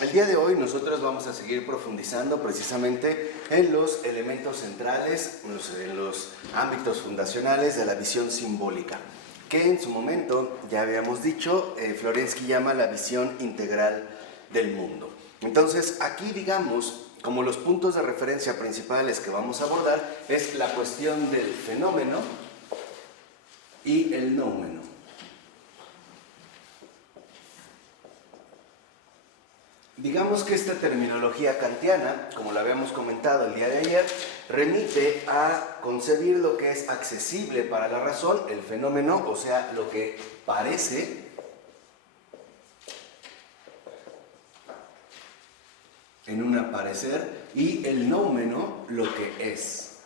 El día de hoy nosotros vamos a seguir profundizando precisamente en los elementos centrales, en los ámbitos fundacionales de la visión simbólica, que en su momento, ya habíamos dicho, Florensky llama la visión integral del mundo. Entonces, aquí digamos, como los puntos de referencia principales que vamos a abordar, es la cuestión del fenómeno y el noumeno. Digamos que esta terminología kantiana, como lo habíamos comentado el día de ayer, remite a concebir lo que es accesible para la razón, el fenómeno, o sea, lo que parece, en un aparecer, y el noumeno, lo que es,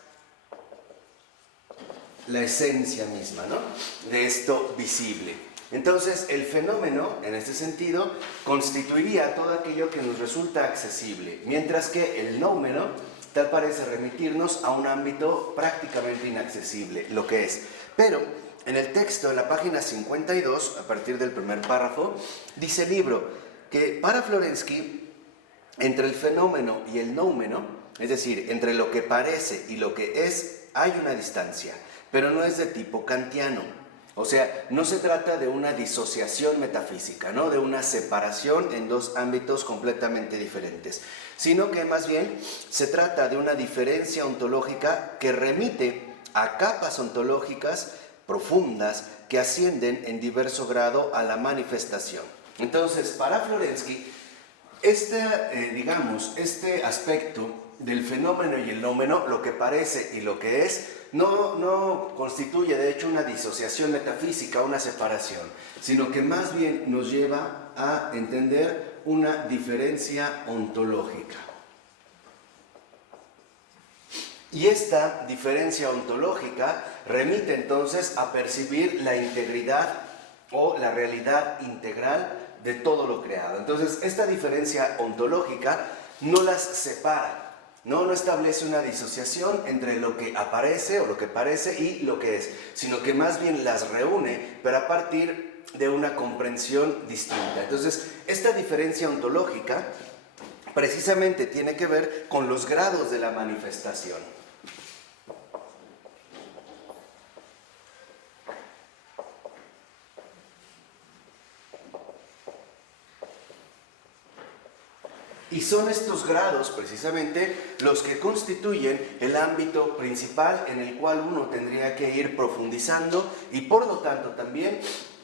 la esencia misma, ¿no?, de esto visible. Entonces, el fenómeno, en este sentido, constituiría todo aquello que nos resulta accesible, mientras que el noumeno tal parece remitirnos a un ámbito prácticamente inaccesible, lo que es. Pero, en el texto, en la página 52, a partir del primer párrafo, dice el libro que para Florensky, entre el fenómeno y el noumeno, es decir, entre lo que parece y lo que es, hay una distancia, pero no es de tipo kantiano. O sea, no se trata de una disociación metafísica, ¿no?, de una separación en dos ámbitos completamente diferentes, sino que más bien se trata de una diferencia ontológica que remite a capas ontológicas profundas que ascienden en diverso grado a la manifestación. Entonces, para Florensky, este aspecto del fenómeno y el noumeno, lo que parece y lo que es, no constituye de hecho una disociación metafísica, una separación, sino que más bien nos lleva a entender una diferencia ontológica. Y esta diferencia ontológica remite entonces a percibir la integridad o la realidad integral de todo lo creado. Entonces, esta diferencia ontológica no las separa. No establece una disociación entre lo que aparece o lo que parece y lo que es, sino que más bien las reúne, pero a partir de una comprensión distinta. Entonces, esta diferencia ontológica precisamente tiene que ver con los grados de la manifestación. Y son estos grados, precisamente, los que constituyen el ámbito principal en el cual uno tendría que ir profundizando y, por lo tanto, también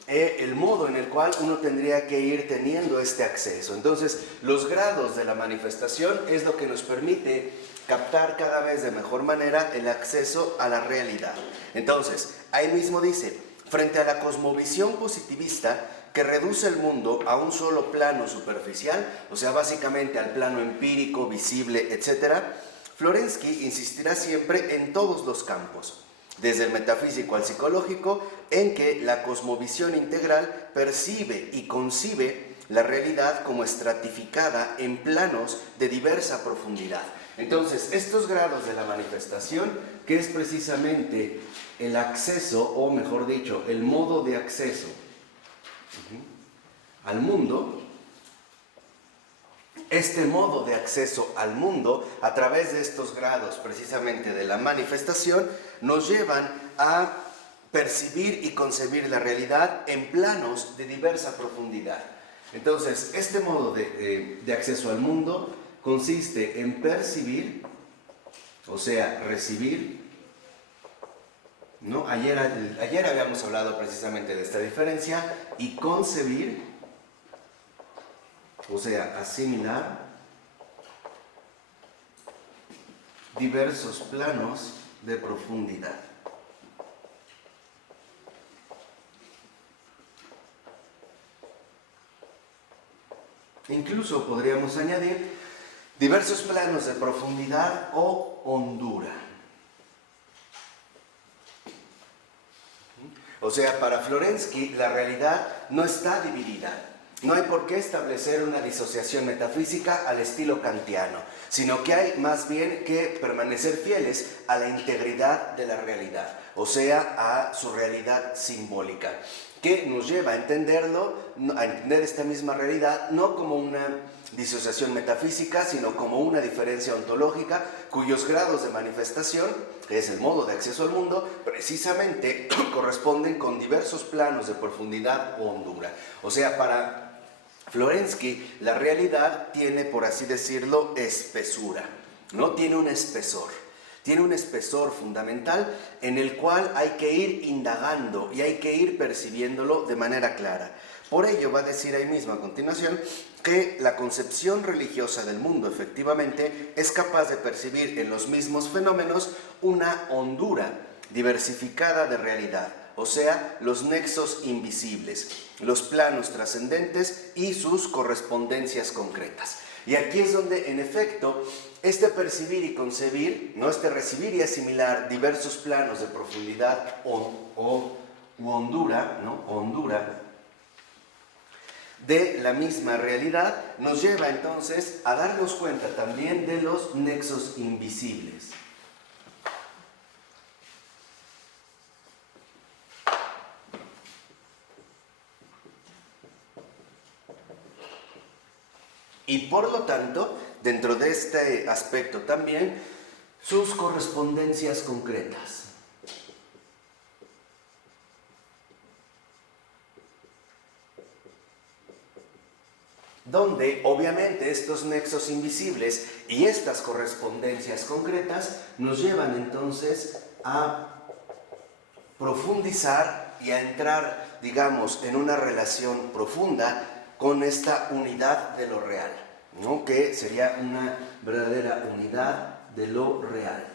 el modo en el cual uno tendría que ir teniendo este acceso. Entonces, los grados de la manifestación es lo que nos permite captar cada vez de mejor manera el acceso a la realidad. Entonces, ahí mismo dice, frente a la cosmovisión positivista, que reduce el mundo a un solo plano superficial, o sea, básicamente al plano empírico, visible, etc., Florensky insistirá siempre en todos los campos, desde el metafísico al psicológico, en que la cosmovisión integral percibe y concibe la realidad como estratificada en planos de diversa profundidad. Entonces, estos grados de la manifestación, que es precisamente el acceso, o mejor dicho, el modo de acceso al mundo, este modo de acceso al mundo a través de estos grados precisamente de la manifestación nos llevan a percibir y concebir la realidad en planos de diversa profundidad. Entonces, este modo de acceso al mundo consiste en percibir, o sea, recibir, ¿no? Ayer habíamos hablado precisamente de esta diferencia, y concebir, o sea, asimilar diversos planos de profundidad. Incluso podríamos añadir diversos planos de profundidad o hondura. O sea, para Florensky la realidad no está dividida. No hay por qué establecer una disociación metafísica al estilo kantiano, sino que hay más bien que permanecer fieles a la integridad de la realidad, o sea, a su realidad simbólica, que nos lleva a entenderlo, a entender esta misma realidad, no como una disociación metafísica, sino como una diferencia ontológica cuyos grados de manifestación, que es el modo de acceso al mundo, precisamente corresponden con diversos planos de profundidad o hondura. O sea, para Florensky, la realidad tiene, por así decirlo, espesura, ¿no? Tiene un espesor fundamental en el cual hay que ir indagando y hay que ir percibiéndolo de manera clara. Por ello va a decir ahí mismo a continuación que la concepción religiosa del mundo efectivamente es capaz de percibir en los mismos fenómenos una hondura diversificada de realidad, o sea, los nexos invisibles, los planos trascendentes y sus correspondencias concretas. Y aquí es donde, en efecto, este percibir y concebir, ¿no? Este recibir y asimilar diversos planos de profundidad u hondura, ¿no? Hondura de la misma realidad, nos lleva entonces a darnos cuenta también de los nexos invisibles. Y por lo tanto, dentro de este aspecto también, sus correspondencias concretas. Donde obviamente estos nexos invisibles y estas correspondencias concretas nos llevan entonces a profundizar y a entrar, digamos, en una relación profunda con esta unidad de lo real, ¿no? Que sería una verdadera unidad de lo real.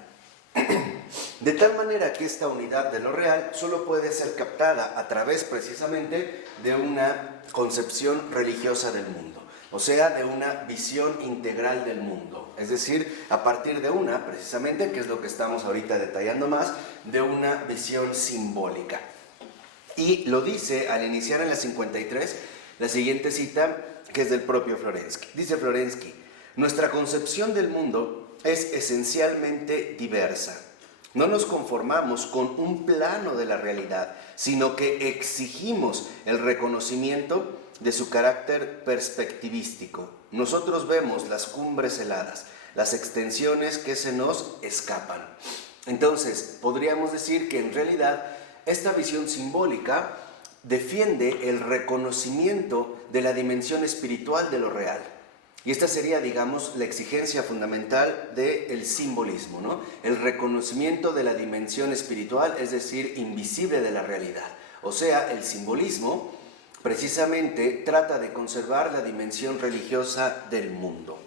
De tal manera que esta unidad de lo real solo puede ser captada a través precisamente de una concepción religiosa del mundo, o sea, de una visión integral del mundo, es decir, a partir de una, precisamente, que es lo que estamos ahorita detallando más, de una visión simbólica. Y lo dice al iniciar en la 53, la siguiente cita, que es del propio Florensky. Dice Florensky: nuestra concepción del mundo es esencialmente diversa. No nos conformamos con un plano de la realidad, sino que exigimos el reconocimiento de su carácter perspectivístico. Nosotros vemos las cumbres heladas, las extensiones que se nos escapan. Entonces, podríamos decir que en realidad esta visión simbólica defiende el reconocimiento de la dimensión espiritual de lo real. Y esta sería, digamos, la exigencia fundamental del simbolismo, ¿no? El reconocimiento de la dimensión espiritual, es decir, invisible de la realidad. O sea, el simbolismo precisamente trata de conservar la dimensión religiosa del mundo.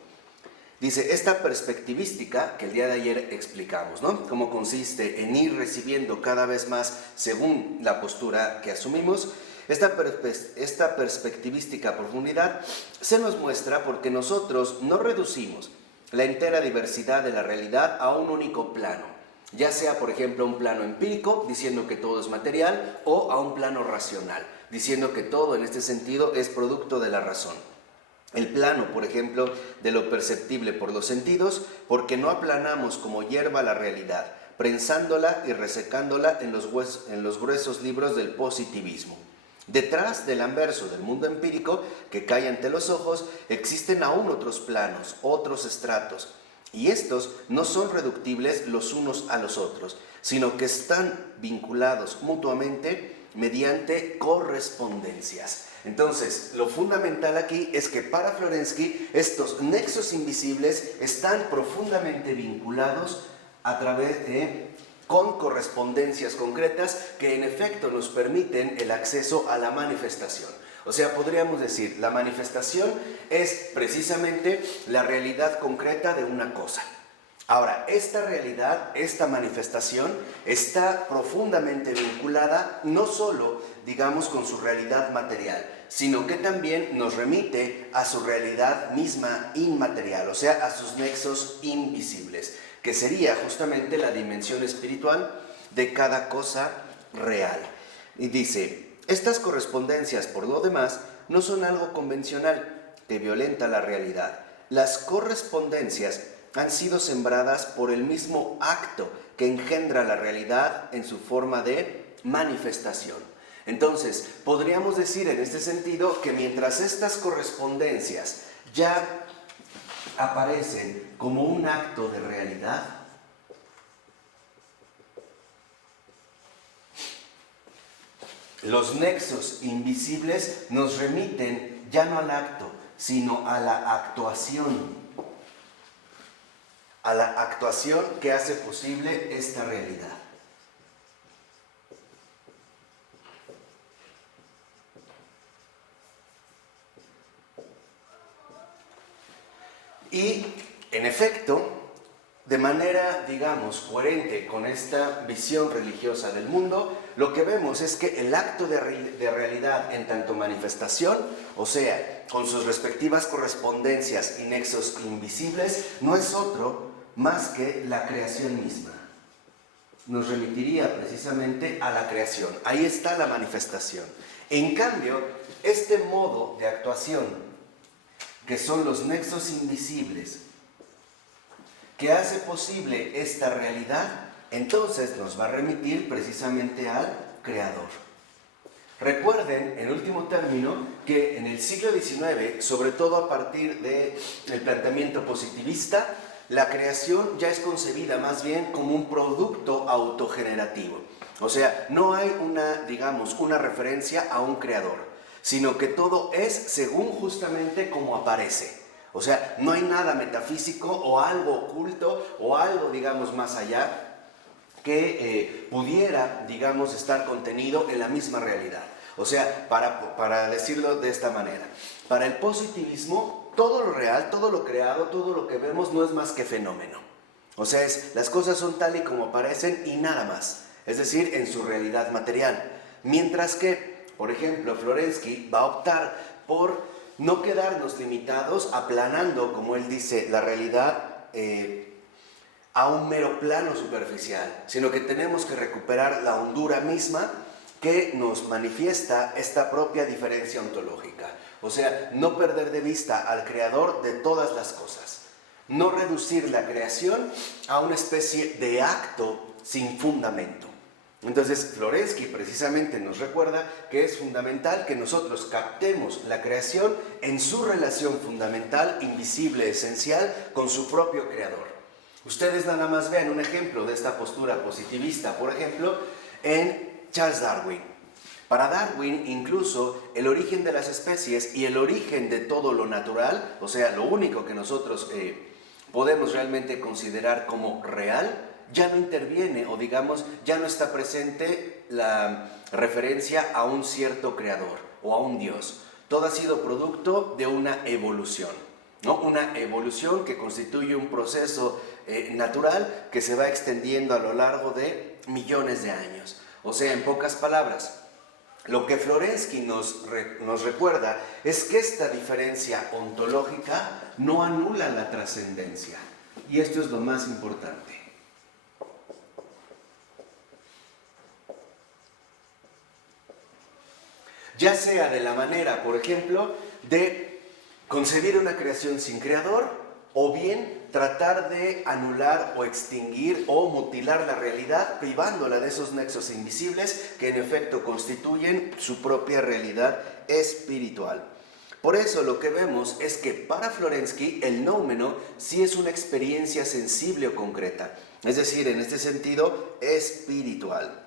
Dice, esta perspectivística que el día de ayer explicamos, ¿no? Cómo consiste en ir recibiendo cada vez más según la postura que asumimos. Esta perspectivística profundidad se nos muestra porque nosotros no reducimos la entera diversidad de la realidad a un único plano, ya sea, por ejemplo, un plano empírico, diciendo que todo es material, o a un plano racional, diciendo que todo en este sentido es producto de la razón. El plano, por ejemplo, de lo perceptible por los sentidos, porque no aplanamos como hierba la realidad, prensándola y resecándola en los gruesos libros del positivismo. Detrás del anverso del mundo empírico que cae ante los ojos, existen aún otros planos, otros estratos, y estos no son reductibles los unos a los otros, sino que están vinculados mutuamente mediante correspondencias. Entonces, lo fundamental aquí es que para Florensky estos nexos invisibles están profundamente vinculados a través con correspondencias concretas que en efecto nos permiten el acceso a la manifestación. O sea, podríamos decir, la manifestación es precisamente la realidad concreta de una cosa. Ahora, esta realidad, esta manifestación, está profundamente vinculada no solo, digamos, con su realidad material, sino que también nos remite a su realidad misma inmaterial, o sea, a sus nexos invisibles, que sería justamente la dimensión espiritual de cada cosa real. Y dice, estas correspondencias, por lo demás, no son algo convencional que violenta la realidad. Las correspondencias han sido sembradas por el mismo acto que engendra la realidad en su forma de manifestación. Entonces, podríamos decir en este sentido que mientras estas correspondencias ya aparecen como un acto de realidad, los nexos invisibles nos remiten ya no al acto, sino a la actuación que hace posible esta realidad. Y, en efecto, de manera, digamos, coherente con esta visión religiosa del mundo, lo que vemos es que el acto de realidad en tanto manifestación, o sea, con sus respectivas correspondencias y nexos invisibles, no es otro más que la creación misma. Nos remitiría precisamente a la creación. Ahí está la manifestación. En cambio, este modo de actuación, que son los nexos invisibles, que hace posible esta realidad, entonces nos va a remitir precisamente al Creador. Recuerden, en último término, que en el siglo XIX, sobre todo a partir del planteamiento positivista, la creación ya es concebida más bien como un producto autogenerativo. O sea, no hay una referencia a un creador, sino que todo es según justamente como aparece. O sea, no hay nada metafísico o algo oculto o algo, digamos, más allá que pudiera, digamos, estar contenido en la misma realidad. O sea, para decirlo de esta manera, para el positivismo, todo lo real, todo lo creado, todo lo que vemos no es más que fenómeno. O sea, las cosas son tal y como aparecen y nada más. Es decir, en su realidad material. Mientras que, por ejemplo, Florensky va a optar por no quedarnos limitados aplanando, como él dice, la realidad a un mero plano superficial, sino que tenemos que recuperar la hondura misma que nos manifiesta esta propia diferencia ontológica. O sea, no perder de vista al creador de todas las cosas. No reducir la creación a una especie de acto sin fundamento. Entonces, Florensky precisamente nos recuerda que es fundamental que nosotros captemos la creación en su relación fundamental, invisible, esencial, con su propio creador. Ustedes nada más vean un ejemplo de esta postura positivista, por ejemplo, en Charles Darwin. Para Darwin, incluso el origen de las especies y el origen de todo lo natural, o sea, lo único que nosotros podemos realmente considerar como real, ya no interviene o digamos ya no está presente la referencia a un cierto creador o a un Dios. Todo ha sido producto de una evolución, ¿no? Una evolución que constituye un proceso natural que se va extendiendo a lo largo de millones de años. O sea, en pocas palabras, lo que Florensky nos recuerda es que esta diferencia ontológica no anula la trascendencia. Y esto es lo más importante. Ya sea de la manera, por ejemplo, de concebir una creación sin creador, o bien tratar de anular o extinguir o mutilar la realidad, privándola de esos nexos invisibles que en efecto constituyen su propia realidad espiritual. Por eso lo que vemos es que para Florensky el noumeno sí es una experiencia sensible o concreta, es decir, en este sentido espiritual.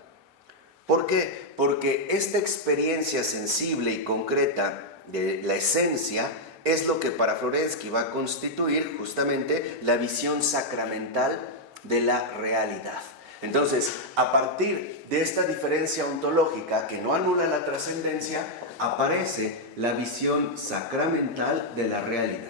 ¿Por qué? Porque esta experiencia sensible y concreta de la esencia es lo que para Florensky va a constituir justamente la visión sacramental de la realidad. Entonces, a partir de esta diferencia ontológica que no anula la trascendencia, aparece la visión sacramental de la realidad.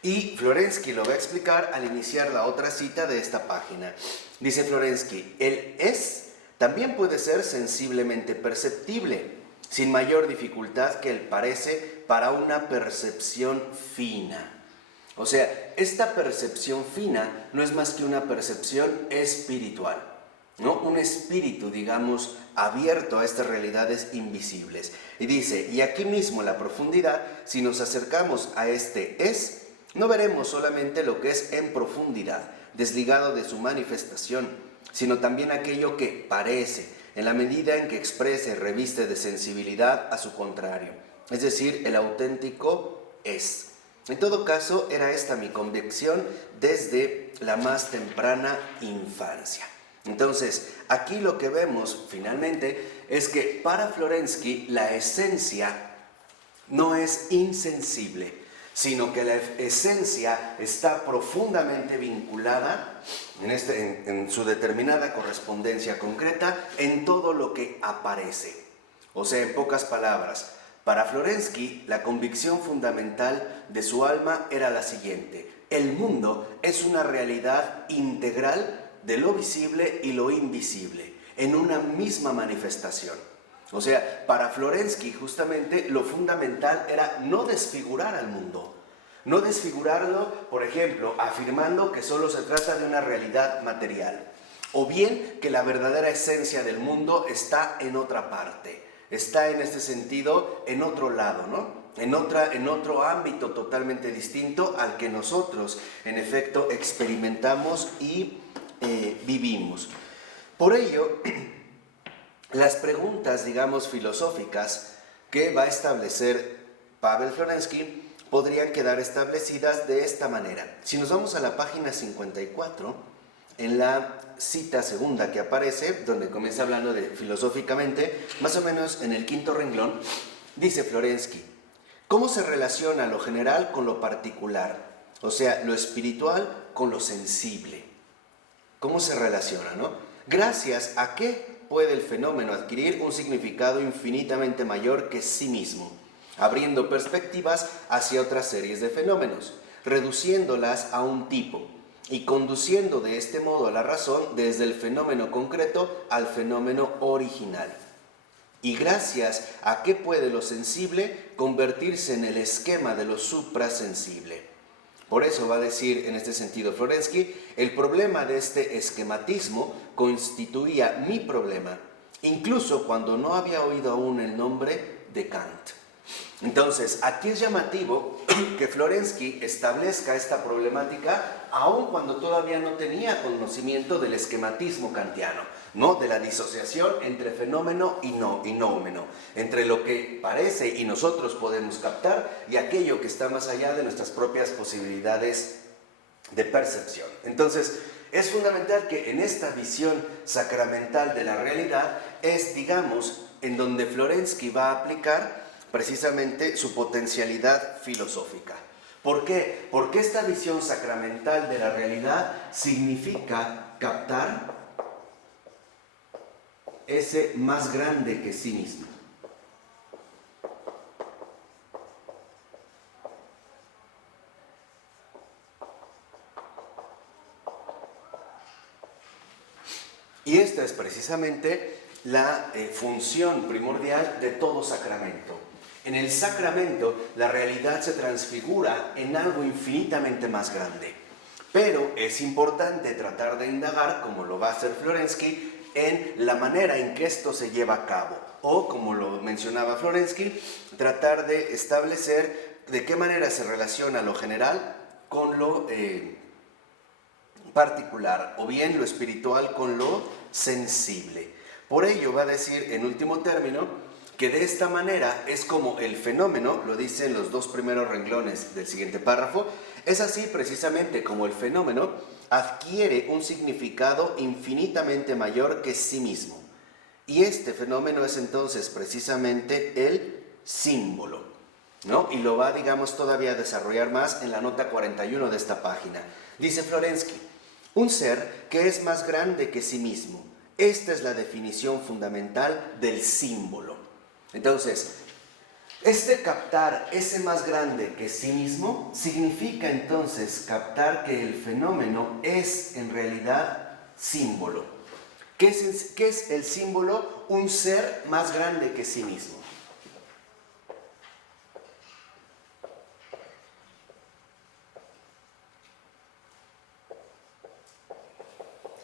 Y Florensky lo va a explicar al iniciar la otra cita de esta página. Dice Florensky, el es también puede ser sensiblemente perceptible, sin mayor dificultad que el parece para una percepción fina. O sea, esta percepción fina no es más que una percepción espiritual, ¿no? Un espíritu, digamos, abierto a estas realidades invisibles. Y dice, y aquí mismo en la profundidad, si nos acercamos a este es, no veremos solamente lo que es en profundidad, desligado de su manifestación, sino también aquello que parece, en la medida en que exprese, reviste de sensibilidad a su contrario, es decir, el auténtico es. En todo caso, era esta mi convicción desde la más temprana infancia. Entonces, aquí lo que vemos finalmente es que para Florensky la esencia no es insensible, sino que la esencia está profundamente vinculada en su determinada correspondencia concreta en todo lo que aparece. O sea, en pocas palabras, para Florensky la convicción fundamental de su alma era la siguiente: el mundo es una realidad integral de lo visible y lo invisible, en una misma manifestación. O sea, para Florensky justamente lo fundamental era no desfigurar al mundo, no desfigurarlo, por ejemplo, afirmando que solo se trata de una realidad material, o bien que la verdadera esencia del mundo está en otra parte, está en este sentido en otro lado, ¿no? En otro ámbito totalmente distinto al que nosotros, en efecto, experimentamos y vivimos. Por ello, las preguntas, digamos, filosóficas que va a establecer Pavel Florensky podrían quedar establecidas de esta manera. Si nos vamos a la página 54, en la cita segunda que aparece, donde comienza hablando de filosóficamente, más o menos en el quinto renglón, dice Florensky: ¿cómo se relaciona lo general con lo particular? O sea, lo espiritual con lo sensible. ¿Cómo se relaciona, no? Gracias a qué puede el fenómeno adquirir un significado infinitamente mayor que sí mismo, abriendo perspectivas hacia otras series de fenómenos, reduciéndolas a un tipo y conduciendo de este modo a la razón desde el fenómeno concreto al fenómeno original. Y gracias a qué puede lo sensible convertirse en el esquema de lo suprasensible. Por eso va a decir en este sentido Florensky: el problema de este esquematismo constituía mi problema, incluso cuando no había oído aún el nombre de Kant. Entonces, aquí es llamativo que Florensky establezca esta problemática aun cuando todavía no tenía conocimiento del esquematismo kantiano, ¿no? De la disociación entre fenómeno y noumeno, entre lo que parece y nosotros podemos captar y aquello que está más allá de nuestras propias posibilidades de percepción. Entonces, es fundamental que en esta visión sacramental de la realidad es, digamos, en donde Florensky va a aplicar precisamente su potencialidad filosófica. ¿Por qué? Porque esta visión sacramental de la realidad significa captar ese más grande que sí mismo. Y esta es precisamente la función primordial de todo sacramento. En el sacramento la realidad se transfigura en algo infinitamente más grande. Pero es importante tratar de indagar, como lo va a hacer Florensky, en la manera en que esto se lleva a cabo. O, como lo mencionaba Florensky, tratar de establecer de qué manera se relaciona lo general con lo particular, o bien lo espiritual con lo sensible. Por ello va a decir, en último término, que de esta manera es como el fenómeno, lo dice en los dos primeros renglones del siguiente párrafo, es así precisamente como el fenómeno adquiere un significado infinitamente mayor que sí mismo. Y este fenómeno es entonces precisamente el símbolo, ¿no? Y lo va, digamos, todavía a desarrollar más en la nota 41 de esta página. Dice Florensky: un ser que es más grande que sí mismo. Esta es la definición fundamental del símbolo. Entonces, captar ese más grande que sí mismo significa entonces captar que el fenómeno es en realidad símbolo. ¿Qué es el símbolo? Un ser más grande que sí mismo.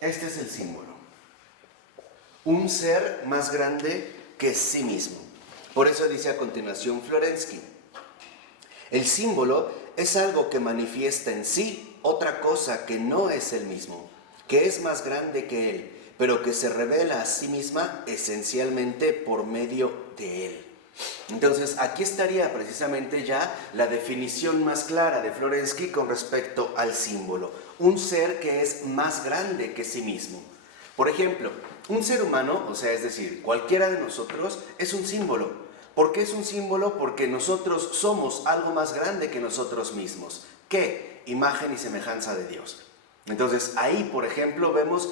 Este es el símbolo. Un ser más grande que sí mismo. Por eso dice a continuación Florensky: el símbolo es algo que manifiesta en sí otra cosa que no es el mismo, que es más grande que él, pero que se revela a sí misma esencialmente por medio de él. Entonces, aquí estaría precisamente ya la definición más clara de Florensky con respecto al símbolo. Un ser que es más grande que sí mismo. Por ejemplo, un ser humano, o sea, es decir, cualquiera de nosotros, es un símbolo. ¿Por qué es un símbolo? Porque nosotros somos algo más grande que nosotros mismos. ¿Qué? Imagen y semejanza de Dios. Entonces, ahí, por ejemplo, vemos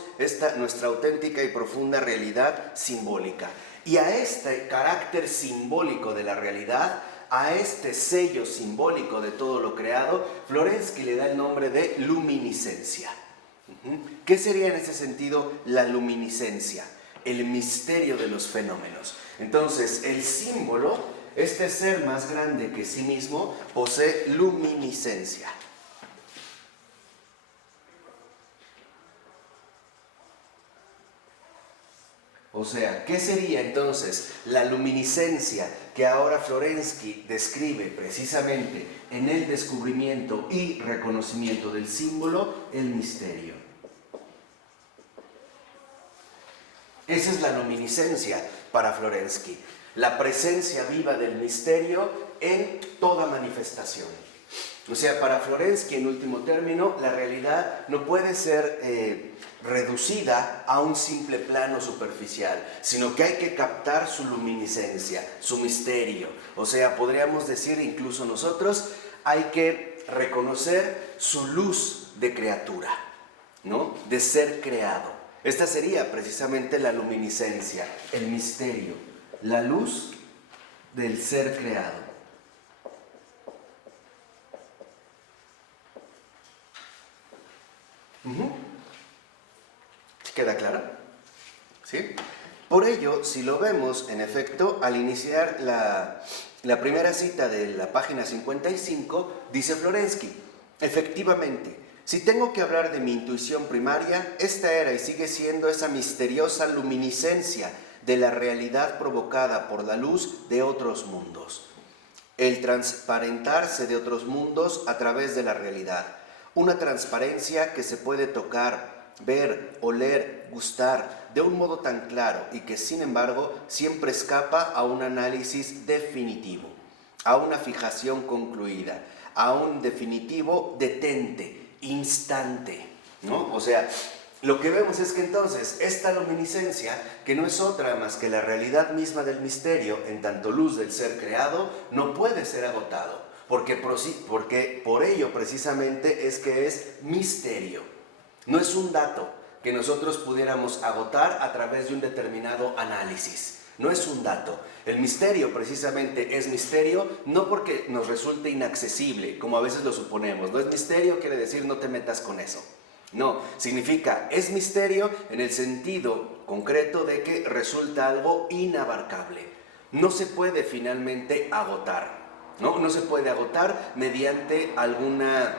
nuestra auténtica y profunda realidad simbólica. Y a este carácter simbólico de la realidad, a este sello simbólico de todo lo creado, Florensky le da el nombre de luminiscencia. ¿Qué sería en ese sentido la luminiscencia? El misterio de los fenómenos. Entonces, el símbolo, este ser más grande que sí mismo, posee luminiscencia. O sea, ¿qué sería entonces la luminiscencia que ahora Florensky describe precisamente en el descubrimiento y reconocimiento del símbolo? El misterio. Esa es la luminiscencia para Florensky, la presencia viva del misterio en toda manifestación. O sea, para Florensky, en último término, la realidad no puede ser reducida a un simple plano superficial, sino que hay que captar su luminiscencia, su misterio. O sea, podríamos decir incluso nosotros, hay que reconocer su luz de criatura, ¿no? De ser creado. Esta sería precisamente la luminiscencia, el misterio, la luz del ser creado. ¿Queda claro? ¿Sí? Por ello, si lo vemos, en efecto, al iniciar la primera cita de la página 55, dice Florensky, efectivamente, si tengo que hablar de mi intuición primaria, esta era y sigue siendo esa misteriosa luminiscencia de la realidad provocada por la luz de otros mundos. El transparentarse de otros mundos a través de la realidad. Una transparencia que se puede tocar, ver, oler, gustar de un modo tan claro y que sin embargo siempre escapa a un análisis definitivo, a una fijación concluida, a un definitivo detente, instante, ¿no? O sea, lo que vemos es que entonces esta luminiscencia, que no es otra más que la realidad misma del misterio en tanto luz del ser creado, no puede ser agotado, porque por ello precisamente es que es misterio. No es un dato que nosotros pudiéramos agotar a través de un determinado análisis. No es un dato. El misterio precisamente es misterio no porque nos resulte inaccesible, como a veces lo suponemos. No es misterio, quiere decir no te metas con eso. No, significa es misterio en el sentido concreto de que resulta algo inabarcable. No se puede finalmente agotar, ¿no? No se puede agotar mediante alguna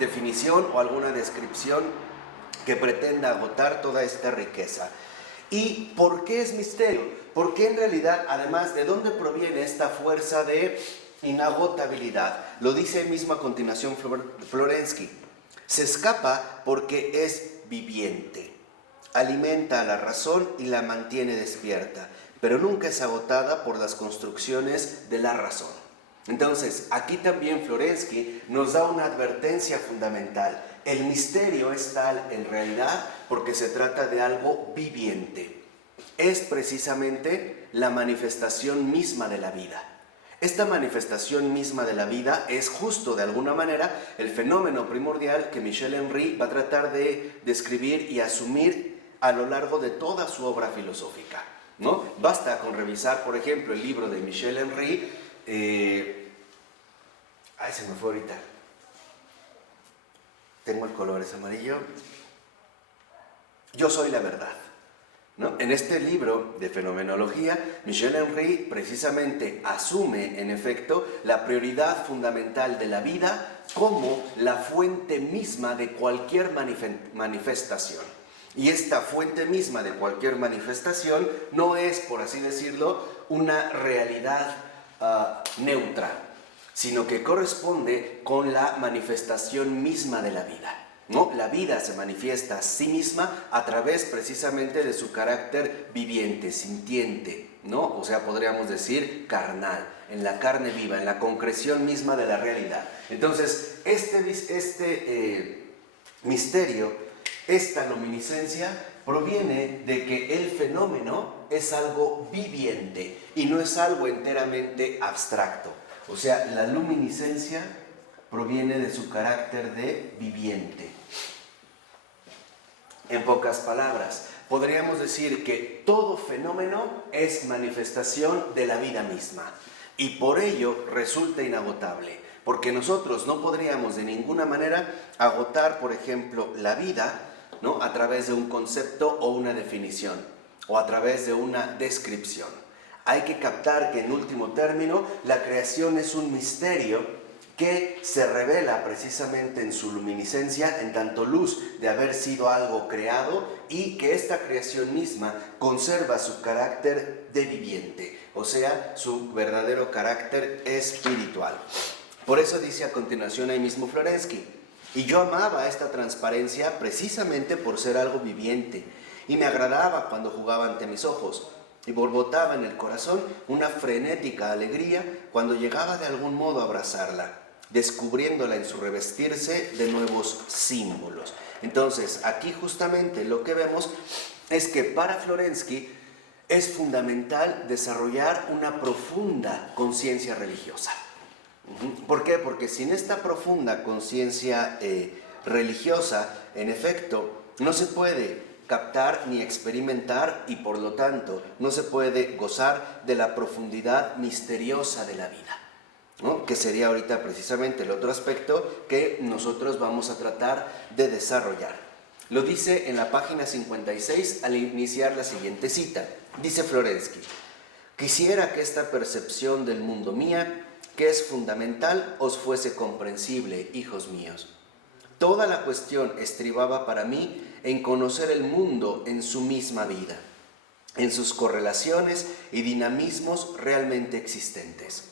definición o alguna descripción que pretenda agotar toda esta riqueza. ¿Y por qué es misterio? Porque en realidad, además, ¿de dónde proviene esta fuerza de inagotabilidad? Lo dice mismo a continuación Florensky. Se escapa porque es viviente, alimenta a la razón y la mantiene despierta, pero nunca es agotada por las construcciones de la razón. Entonces, aquí también Florensky nos da una advertencia fundamental. El misterio es tal en realidad porque se trata de algo viviente. Es precisamente la manifestación misma de la vida. Esta manifestación misma de la vida es justo de alguna manera el fenómeno primordial que Michel Henry va a tratar de describir y asumir a lo largo de toda su obra filosófica, ¿no? Basta con revisar, por ejemplo, el libro de Michel Henry. Se me fue ahorita. Tengo el color, es amarillo. Yo soy la verdad, ¿no? En este libro de fenomenología, Michel Henry precisamente asume, en efecto, la prioridad fundamental de la vida como la fuente misma de cualquier manifestación. Y esta fuente misma de cualquier manifestación no es, por así decirlo, una realidad neutra, sino que corresponde con la manifestación misma de la vida. ¿no? La vida se manifiesta a sí misma a través precisamente de su carácter viviente, sintiente, ¿no? O sea, podríamos decir carnal, en la carne viva, en la concreción misma de la realidad. Entonces, este misterio, esta luminiscencia, proviene de que el fenómeno es algo viviente y no es algo enteramente abstracto. O sea, la luminiscencia proviene de su carácter de viviente. En pocas palabras, podríamos decir que todo fenómeno es manifestación de la vida misma y por ello resulta inagotable, porque nosotros no podríamos de ninguna manera agotar, por ejemplo, la vida, ¿no? A través de un concepto o una definición, o a través de una descripción. Hay que captar que en último término la creación es un misterio que se revela precisamente en su luminiscencia, en tanto luz de haber sido algo creado, y que esta creación misma conserva su carácter de viviente, o sea, su verdadero carácter espiritual. Por eso dice a continuación ahí mismo Florensky: y yo amaba esta transparencia precisamente por ser algo viviente, y me agradaba cuando jugaba ante mis ojos, y borbotaba en el corazón una frenética alegría cuando llegaba de algún modo a abrazarla, descubriéndola en su revestirse de nuevos símbolos. Entonces, aquí justamente lo que vemos es que para Florensky es fundamental desarrollar una profunda conciencia religiosa. ¿Por qué? Porque sin esta profunda conciencia religiosa, en efecto, no se puede captar ni experimentar y por lo tanto no se puede gozar de la profundidad misteriosa de la vida, ¿no? Que sería ahorita precisamente el otro aspecto que nosotros vamos a tratar de desarrollar. Lo dice en la página 56 al iniciar la siguiente cita. Dice Florensky: quisiera que esta percepción del mundo mía, que es fundamental, os fuese comprensible, hijos míos. Toda la cuestión estribaba para mí en conocer el mundo en su misma vida, en sus correlaciones y dinamismos realmente existentes.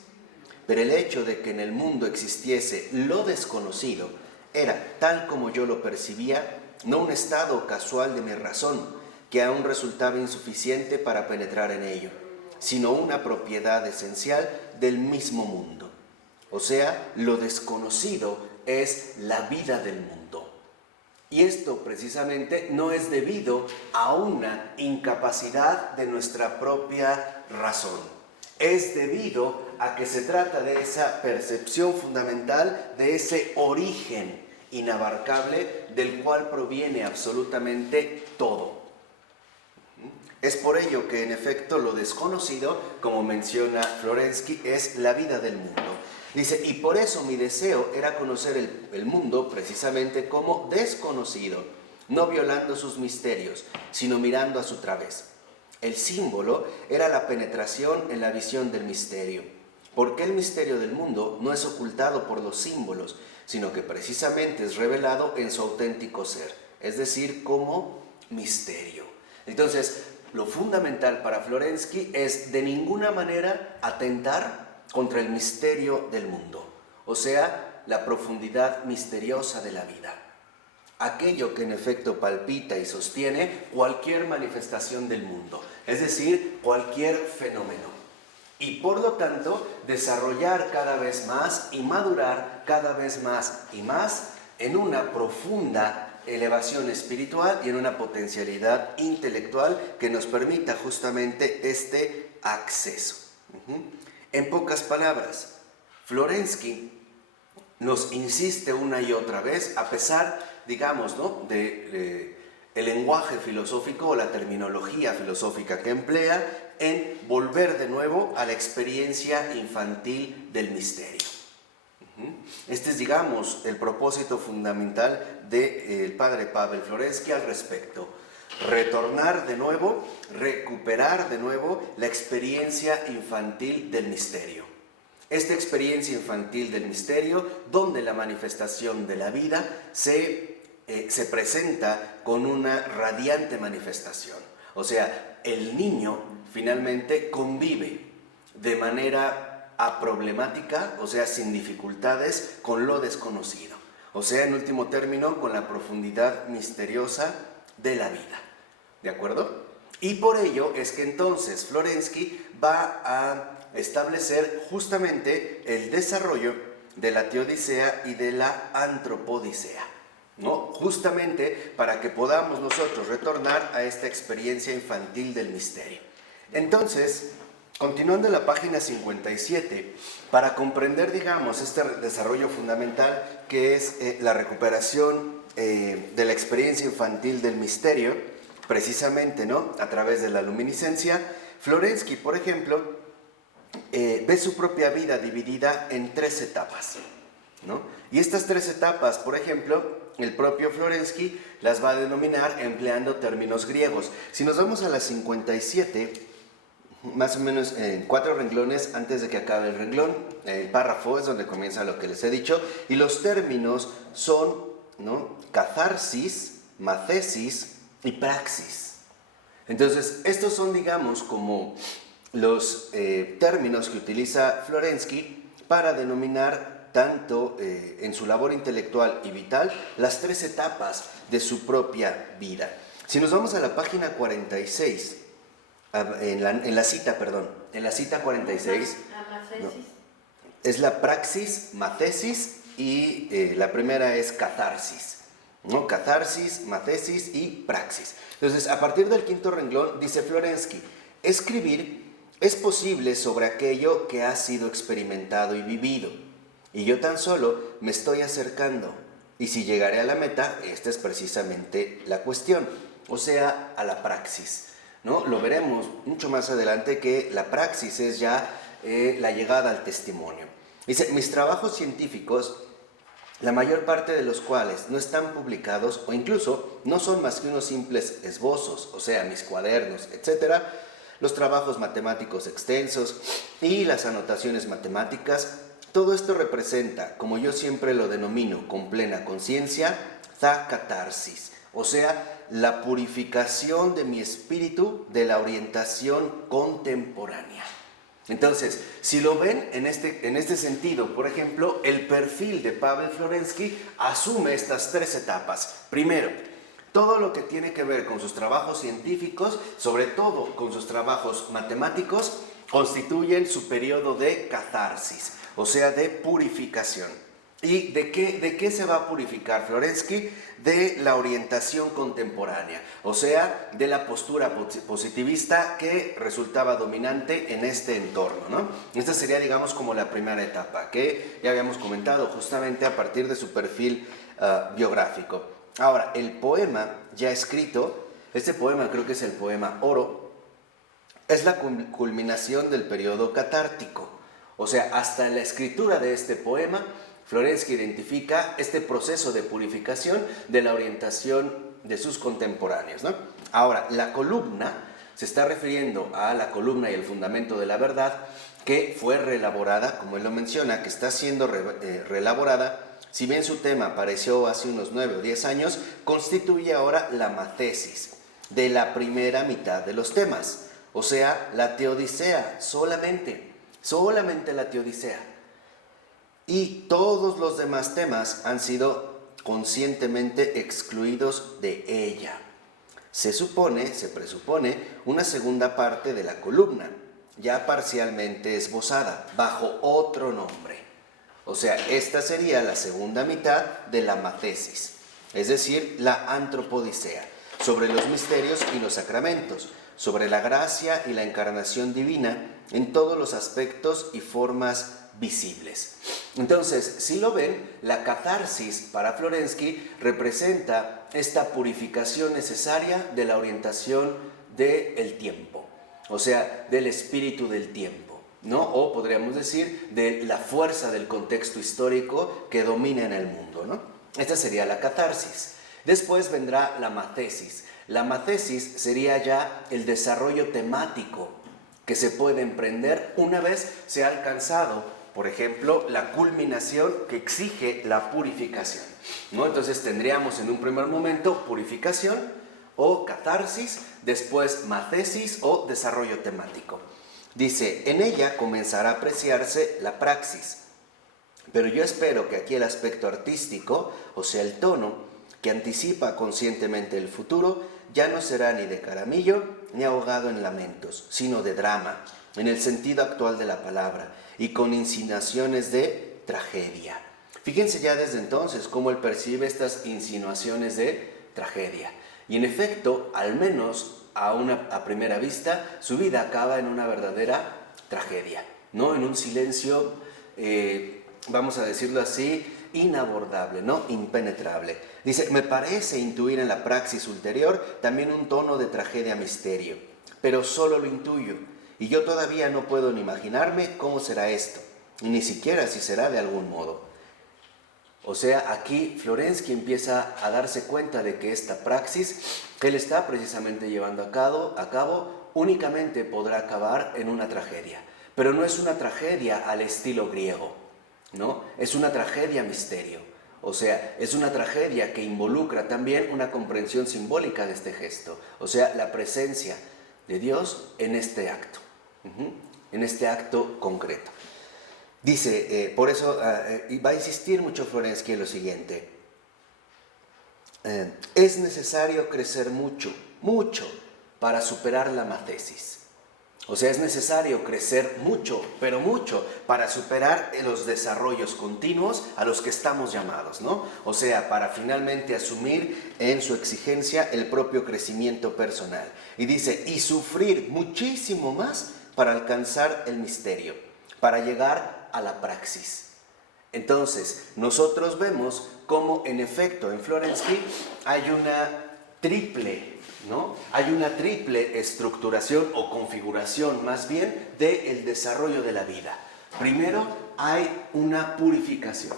Pero el hecho de que en el mundo existiese lo desconocido era, tal como yo lo percibía, no un estado casual de mi razón, que aún resultaba insuficiente para penetrar en ello, sino una propiedad esencial del mismo mundo. O sea, lo desconocido es la vida del mundo. Y esto precisamente no es debido a una incapacidad de nuestra propia razón. Es debido a que se trata de esa percepción fundamental, de ese origen inabarcable del cual proviene absolutamente todo. Es por ello que en efecto lo desconocido, como menciona Florensky, es la vida del mundo. Dice, y por eso mi deseo era conocer el mundo precisamente como desconocido, no violando sus misterios, sino mirando a su través. El símbolo era la penetración en la visión del misterio, porque el misterio del mundo no es ocultado por los símbolos, sino que precisamente es revelado en su auténtico ser, es decir, como misterio. Entonces, lo fundamental para Florensky es de ninguna manera atentar contra el misterio del mundo, o sea, la profundidad misteriosa de la vida. Aquello que en efecto palpita y sostiene cualquier manifestación del mundo, es decir, cualquier fenómeno. Y por lo tanto, desarrollar cada vez más y madurar cada vez más y más en una profunda elevación espiritual y en una potencialidad intelectual que nos permita justamente este acceso. En pocas palabras, Florensky nos insiste una y otra vez, a pesar, digamos, ¿no?, de el lenguaje filosófico o la terminología filosófica que emplea, en volver de nuevo a la experiencia infantil del misterio. Este es, digamos, el propósito fundamental del padre Pavel Florensky al respecto. Retornar de nuevo, recuperar de nuevo la experiencia infantil del misterio. Esta experiencia infantil del misterio, donde la manifestación de la vida se presenta con una radiante manifestación. O sea, el niño finalmente convive de manera aproblemática, o sea, sin dificultades, con lo desconocido. o sea, en último término, con la profundidad misteriosa de la vida. ¿De acuerdo? Y por ello es que entonces Florensky va a establecer justamente el desarrollo de la teodicea y de la antropodicea, ¿no? Justamente para que podamos nosotros retornar a esta experiencia infantil del misterio. Entonces, continuando en la página 57, para comprender, digamos, este desarrollo fundamental que es la recuperación de la experiencia infantil del misterio, precisamente, ¿no?, a través de la luminiscencia, Florensky, por ejemplo, ve su propia vida dividida en 3 etapas, ¿no? Y estas 3 etapas, por ejemplo, el propio Florensky las va a denominar empleando términos griegos. Si nos vamos a la 57, más o menos en 4 renglones antes de que acabe el renglón, el párrafo es donde comienza lo que les he dicho, y los términos son, ¿no?, catarsis, mathesis y praxis. Entonces, estos son, digamos, como los términos que utiliza Florensky para denominar tanto en su labor intelectual y vital las 3 etapas de su propia vida. Si nos vamos a la página 46, en la cita 46, no, es la praxis, mathesis y la primera es catarsis, ¿no? Catarsis, mathesis y praxis. Entonces, a partir del 5.º renglón, dice Florensky, escribir es posible sobre aquello que ha sido experimentado y vivido, y yo tan solo me estoy acercando, y si llegaré a la meta, esta es precisamente la cuestión, o sea, a la praxis, ¿no? Lo veremos mucho más adelante que la praxis es ya la llegada al testimonio. Dice, mis trabajos científicos, la mayor parte de los cuales no están publicados o incluso no son más que unos simples esbozos, o sea, mis cuadernos, etcétera, los trabajos matemáticos extensos y las anotaciones matemáticas, todo esto representa, como yo siempre lo denomino con plena conciencia, la catarsis, o sea, la purificación de mi espíritu de la orientación contemporánea. Entonces, si lo ven en este sentido, por ejemplo, el perfil de Pavel Florensky asume estas 3 etapas. Primero, todo lo que tiene que ver con sus trabajos científicos, sobre todo con sus trabajos matemáticos, constituyen su periodo de catarsis, o sea, de purificación. ¿Y de qué se va a purificar Florensky? De la orientación contemporánea, o sea, de la postura positivista que resultaba dominante en este entorno, ¿no? Esta sería, digamos, como la primera etapa, que ya habíamos comentado justamente a partir de su perfil biográfico. Ahora, el poema ya escrito, este poema creo que es el poema Oro, es la culminación del periodo catártico. O sea, hasta la escritura de este poema, Florensky identifica este proceso de purificación de la orientación de sus contemporáneos, ¿no? Ahora, la columna se está refiriendo a la columna y el fundamento de la verdad, que fue reelaborada, como él lo menciona, que está siendo reelaborada. Si bien su tema apareció hace unos 9 o 10 años, constituye ahora la mathesis de la primera mitad de los temas, o sea, la teodicea, solamente la teodicea. Y todos los demás temas han sido conscientemente excluidos de ella. Se presupone una segunda parte de la columna, ya parcialmente esbozada, bajo otro nombre. O sea, esta sería la segunda mitad de la mathesis, es decir, la antropodicea, sobre los misterios y los sacramentos, sobre la gracia y la encarnación divina en todos los aspectos y formas visibles. Entonces, si lo ven, la catarsis para Florensky representa esta purificación necesaria de la orientación del tiempo, o sea, del espíritu del tiempo, ¿no? O podríamos decir, de la fuerza del contexto histórico que domina en el mundo, ¿no? Esta sería la catarsis. Después vendrá la mathesis. La mathesis sería ya el desarrollo temático que se puede emprender una vez se ha alcanzado, por ejemplo, la culminación que exige la purificación, ¿no? Entonces tendríamos en un primer momento purificación o catarsis, después mathesis o desarrollo temático. Dice, en ella comenzará a apreciarse la praxis, Pero yo espero que aquí el aspecto artístico, o sea, el tono que anticipa conscientemente el futuro, ya no será ni de caramillo ni ahogado en lamentos, sino de drama, en el sentido actual de la palabra, y con insinuaciones de tragedia. Fíjense ya desde entonces cómo él percibe estas insinuaciones de tragedia. Y en efecto, al menos a primera vista, su vida acaba en una verdadera tragedia, ¿no? En un silencio, vamos a decirlo así, inabordable, ¿no? Impenetrable. Dice, me parece intuir en la praxis ulterior también un tono de tragedia misterio, pero solo lo intuyo, y yo todavía no puedo ni imaginarme cómo será esto, y ni siquiera si será de algún modo. O sea, aquí Florensky empieza a darse cuenta de que esta praxis que él está precisamente llevando a cabo únicamente podrá acabar en una tragedia. Pero no es una tragedia al estilo griego, ¿no? Es una tragedia misterio. O sea, es una tragedia que involucra también una comprensión simbólica de este gesto. O sea, la presencia de Dios en este acto, en este acto concreto. Dice, por eso va a insistir mucho Florensky en lo siguiente. Es necesario crecer mucho, mucho, para superar la mathesis. O sea, es necesario crecer mucho, pero mucho, para superar los desarrollos continuos a los que estamos llamados, ¿no? O sea, para finalmente asumir en su exigencia el propio crecimiento personal. Y dice, y sufrir muchísimo más para alcanzar el misterio, para llegar a la praxis. Entonces, nosotros vemos cómo en efecto en Florensky hay una triple, ¿no? Hay una triple estructuración o configuración más bien del desarrollo de la vida. Primero, hay una purificación.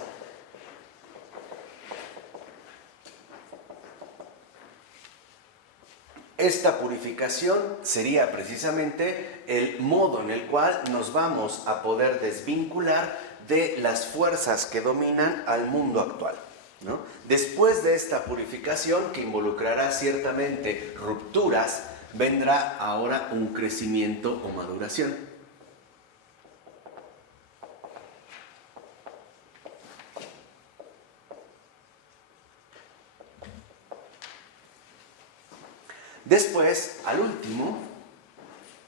Esta purificación sería precisamente el modo en el cual nos vamos a poder desvincular de las fuerzas que dominan al mundo actual, ¿no? Después de esta purificación, que involucrará ciertamente rupturas, vendrá ahora un crecimiento o maduración. Después, al último,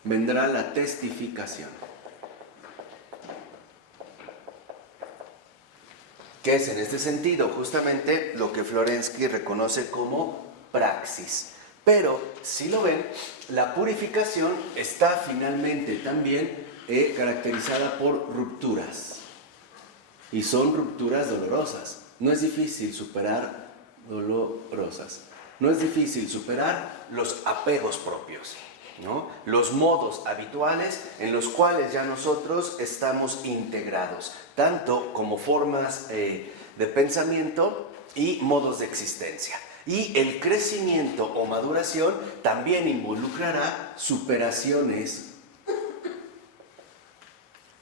vendrá la testificación, que es en este sentido justamente lo que Florensky reconoce como praxis. Pero, si lo ven, la purificación está finalmente también caracterizada por rupturas. Y son rupturas dolorosas. No es difícil superar dolorosas. No es difícil superar los apegos propios, ¿no? Los modos habituales en los cuales ya nosotros estamos integrados, tanto como formas de pensamiento y modos de existencia. Y el crecimiento o maduración también involucrará superaciones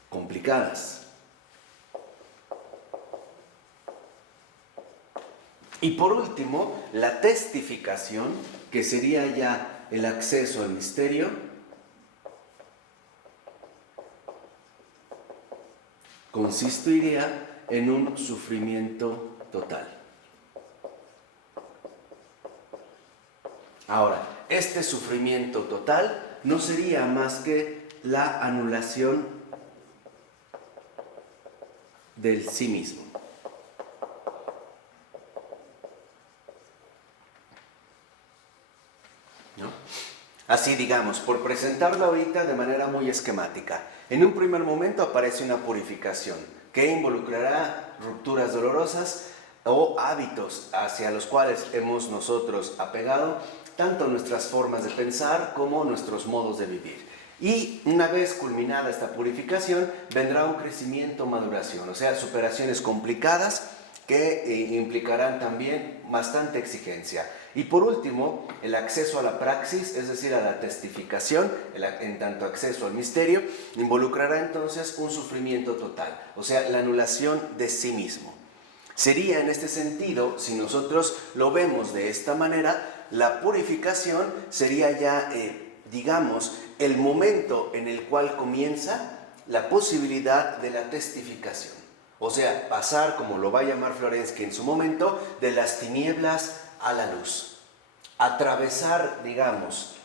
complicadas. Y por último, la testificación, que sería ya el acceso al misterio, consistiría en un sufrimiento total. Ahora, este sufrimiento total no sería más que la anulación del sí mismo. Así digamos, por presentarlo ahorita de manera muy esquemática. En un primer momento aparece una purificación que involucrará rupturas dolorosas o hábitos hacia los cuales hemos nosotros apegado tanto nuestras formas de pensar como nuestros modos de vivir. Y una vez culminada esta purificación, vendrá un crecimiento, maduración, o sea, superaciones complicadas que implicarán también bastante exigencia. Y por último, el acceso a la praxis, es decir, a la testificación, en tanto acceso al misterio, involucrará entonces un sufrimiento total, o sea, la anulación de sí mismo. Sería en este sentido, si nosotros lo vemos de esta manera, la purificación sería ya, digamos, el momento en el cual comienza la posibilidad de la testificación. O sea, pasar, como lo va a llamar Florensky en su momento, de las tinieblas a la luz. Atravesar, digamos,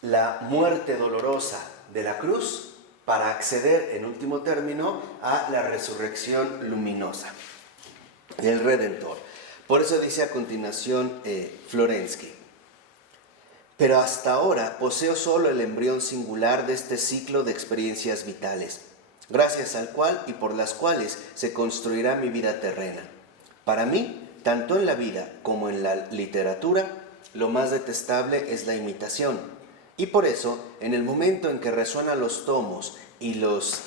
la muerte dolorosa de la cruz para acceder, en último término, a la resurrección luminosa del Redentor. Por eso dice a continuación Florensky: pero hasta ahora poseo solo el embrión singular de este ciclo de experiencias vitales, gracias al cual y por las cuales se construirá mi vida terrena. Para mí, tanto en la vida como en la literatura, lo más detestable es la imitación. Y por eso, en el momento en que resuenan los tomos y los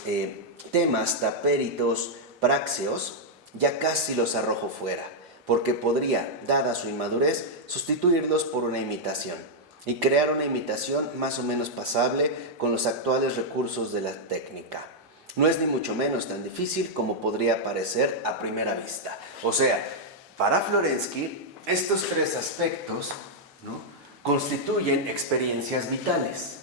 temas tapéritos praxeos, ya casi los arrojo fuera, porque podría, dada su inmadurez, sustituirlos por una imitación y crear una imitación más o menos pasable con los actuales recursos de la técnica. No es ni mucho menos tan difícil como podría parecer a primera vista. O sea, para Florensky, estos tres aspectos, ¿no?, constituyen experiencias vitales.